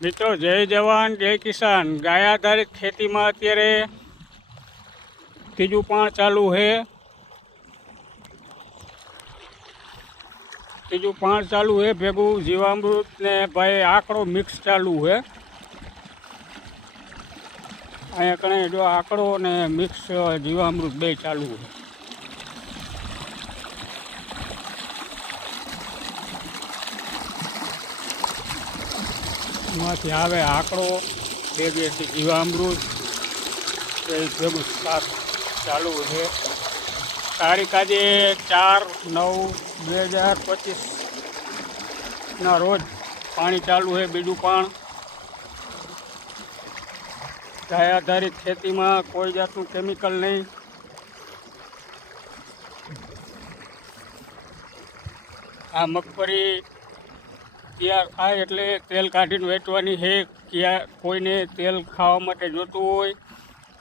મિત્રો જય જવાન જય કિસાન। ગાય આધારિત ખેતીમાં અત્યારે ત્રીજું પાણ ચાલુ છે। ત્રીજું પાણ ચાલુ છે ભેગું જીવામૃત ને ભાઈ આંકડો મિક્સ ચાલુ છે। અહીંયા કણે જો આંકડો ને મિક્સ જીવામૃત બે ચાલુ છે। એમાંથી આવે આંકડો બેથી જીવામૃત એ ભેગું સાફ ચાલુ છે। તારીખ આજે 4/9/2025 રોજ પાણી ચાલુ છે બીજું પાણ। ગાય આધારિત ખેતીમાં કોઈ જાતનું કેમિકલ નહીં। આ મગફળી તૈયાર થાય એટલે તેલ કાઢીને વેચવાની છે। ક્યાં કોઈને તેલ ખાવા માટે જોતું હોય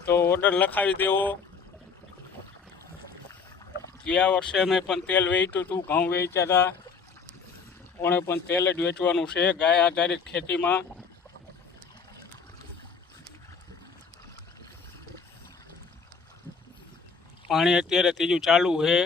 તો ઓર્ડર લખાવી દેવો। ગયા વર્ષે અમે પણ તેલ વેચ્યું હતું, ઘઉં વેચ્યા હતા, કોણે પણ તેલ જ વેચવાનું છે ગાય આધારિત ખેતીમાં। પાણી અત્યારે ત્રીજું ચાલુ છે।